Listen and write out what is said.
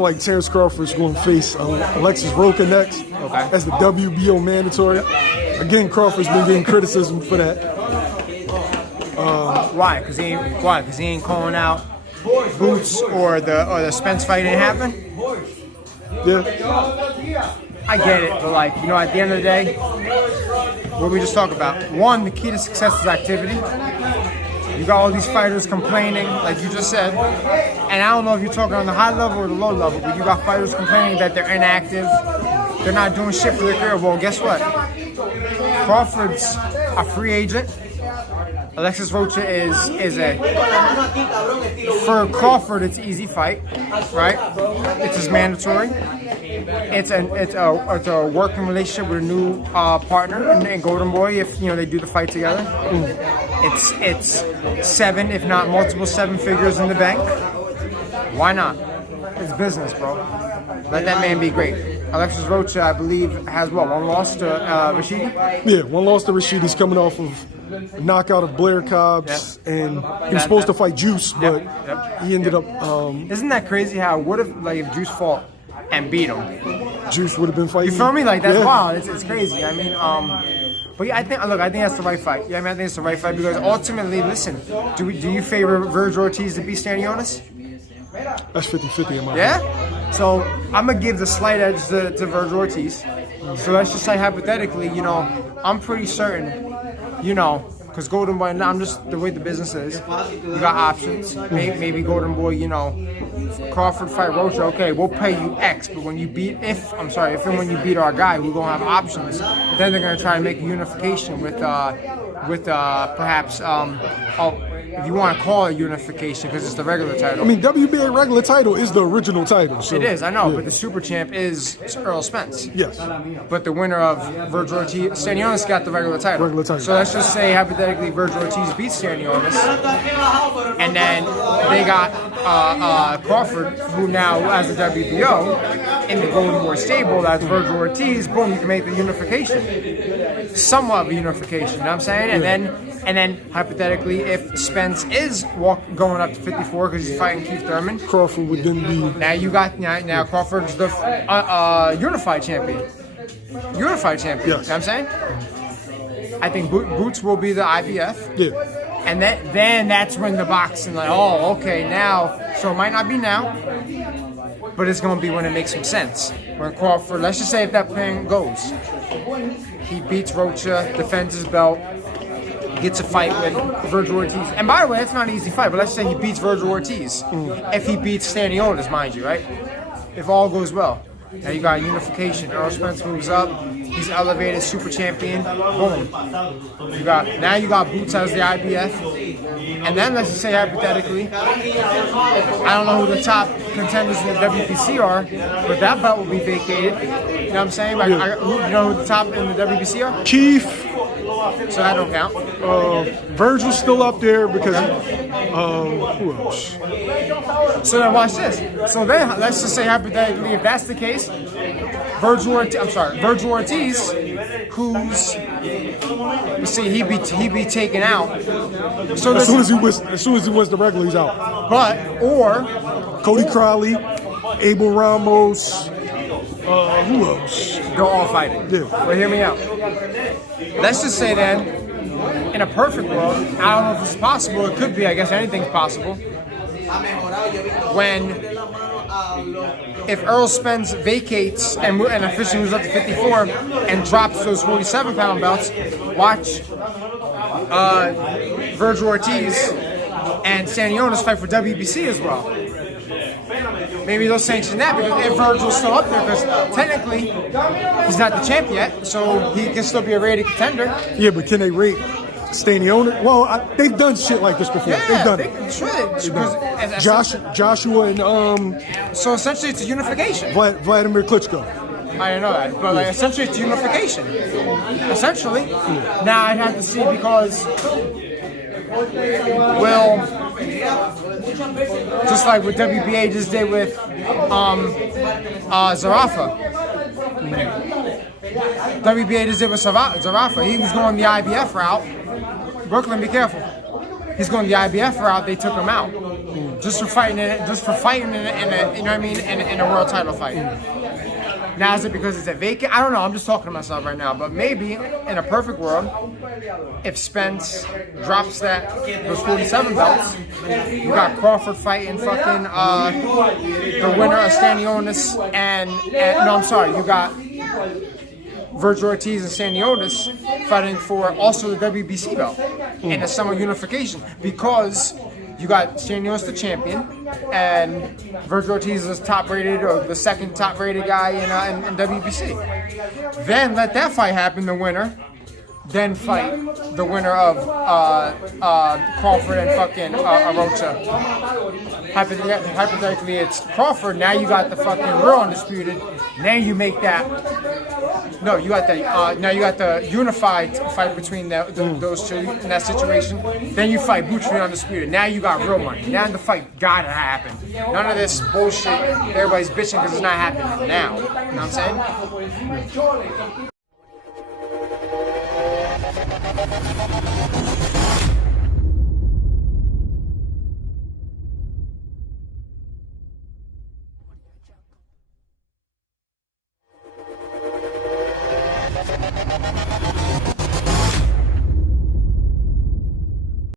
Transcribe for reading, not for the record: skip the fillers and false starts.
Like Terence Crawford's going to face Alexis Rocha next. Okay. As the WBO Mandatory. Again, Crawford's been getting criticism for that. Why? Because he ain't calling out Boots or the Spence fight didn't happen. Yeah. I get it, but like, you know, at the end of the day, what we just talked about. One, the key to success is activity. You got all these fighters complaining, like you just said, and I don't know if you're talking on the high level or the low level, but you got fighters complaining that they're inactive, they're not doing shit for their career. Well, guess what? Crawford's a free agent. Alexis Rocha is a, for Crawford, it's an easy fight, right? It's his mandatory. It's a working relationship with a new partner and Golden Boy. If you know they do the fight together, it's 7, if not multiple 7 figures in the bank. Why not? It's business, bro. Let that man be great. Alexis Rocha, I believe, has what, 1 loss to Rashidi? Yeah, 1 loss to Rashidi. He's coming off of a knockout of Blair Cobbs, and he was supposed to fight Juice, but he ended up. Isn't that crazy? How what if Juice fought and beat him? Juice would have been fighting. You feel me? Like that's wild. It's crazy. I mean, but yeah, I think that's the right fight. Yeah, I mean, I think it's the right fight because ultimately, listen, do you favor Virgil Ortiz to beat Stanionis? That's 50-50 in my opinion. Yeah? So I'm going to give the slight edge to Virgil Ortiz. So let's just say hypothetically, you know, I'm pretty certain, you know, because Golden Boy, I'm just the way the business is, you got options. Maybe Golden Boy, you know, Crawford fight Rocha, okay, we'll pay you X, but when you beat, if and when you beat our guy, we're going to have options. Then they're going to try to make a unification with perhaps, if you want to call it unification, because it's the regular title. I mean, WBA regular title is the original title. So, it is, I know, but the super champ is Earl Spence. Yes. But the winner of Virgil Ortiz, Stanionis got the regular title. So let's just say, hypothetically, Virgil Ortiz beats Stanionis, and then they got Crawford, who now has the WBO, in the Golden Boy stable. That's Virgil Ortiz. Boom, you can make the unification. Somewhat of a unification, you know what I'm saying? And then hypothetically, if Spence is going up to 54 because he's fighting Keith Thurman, Crawford would then be. Now you got now Crawford's the unified champion. Unified champion. Yes. You know what I'm saying? I think Boots will be the IBF. Yeah. And then that's when the boxing, like, oh, okay, now. So it might not be now, but it's going to be when it makes some sense. When Crawford, let's just say if that plan goes, he beats Rocha, defends his belt, gets a fight with Virgil Ortiz. And by the way, it's not an easy fight, but let's say he beats Virgil Ortiz. If he beats Stanionis, mind you, right? If all goes well. Now you got unification. Earl Spence moves up. He's elevated, super champion. Boom. You got Boots as the IBF. And then let's just say hypothetically, I don't know who the top contenders in the WBC are, but that belt will be vacated. You know what I'm saying? Like, you know who the top in the WBC are? Keith. So that don't count. Virgil's still up there because who else? So then watch this. So then let's just say hypothetically, if that's the case, Virgil Ortiz, who's he be taken out. So as soon as he wins the regular, he's out. But or Cody Crowley, Abel Ramos. Who else? They're all fighting. Yeah. But hear me out. Let's just say then, in a perfect world, I don't know if this is possible. It could be. I guess anything's possible. If Earl Spence vacates and officially moves up to 54 and drops those 47-pound belts, watch Virgil Ortiz and Stanionis fight for WBC as well. Maybe they'll sanction that because if Virgil's still up there, because technically he's not the champ yet, so he can still be a rated contender. Yeah, but can they rate Stanionis? Well, they've done shit like this before. Yeah, they've done it. Joshua and so essentially it's a unification. Vladimir Klitschko. I didn't know that, but like essentially it's unification. Essentially. Yeah. Now I'd have to see because just like what WBA just did with Zarafa. WBA just did with Zarafa. He was going the IBF route. Brooklyn, be careful. He's going the IBF route. They took him out. just for fighting in it, you know what I mean, in a world title fight. Now, is it because it's a vacant? I don't know. I'm just talking to myself right now. But maybe in a perfect world, if Spence drops those 47 belts, you got Crawford fighting fucking the winner of Stanionis and no, I'm sorry, you got Virgil Ortiz and Stanionis fighting for also the WBC belt in a summer unification, because you got Stanionis the champion, and Virgil Ortiz is top rated, or the second top rated guy in WBC. Then let that fight happen, the winner. Then fight the winner of Crawford and fucking Rocha. Hypothetically, it's Crawford. Now you got the fucking real undisputed. Now you make that. No, you got that. Now you got the unified fight between those two in that situation. Then you fight Butch for the undisputed. Now you got real money. Now the fight gotta happen. None of this bullshit. Everybody's bitching because it's not happening now. You know what I'm saying?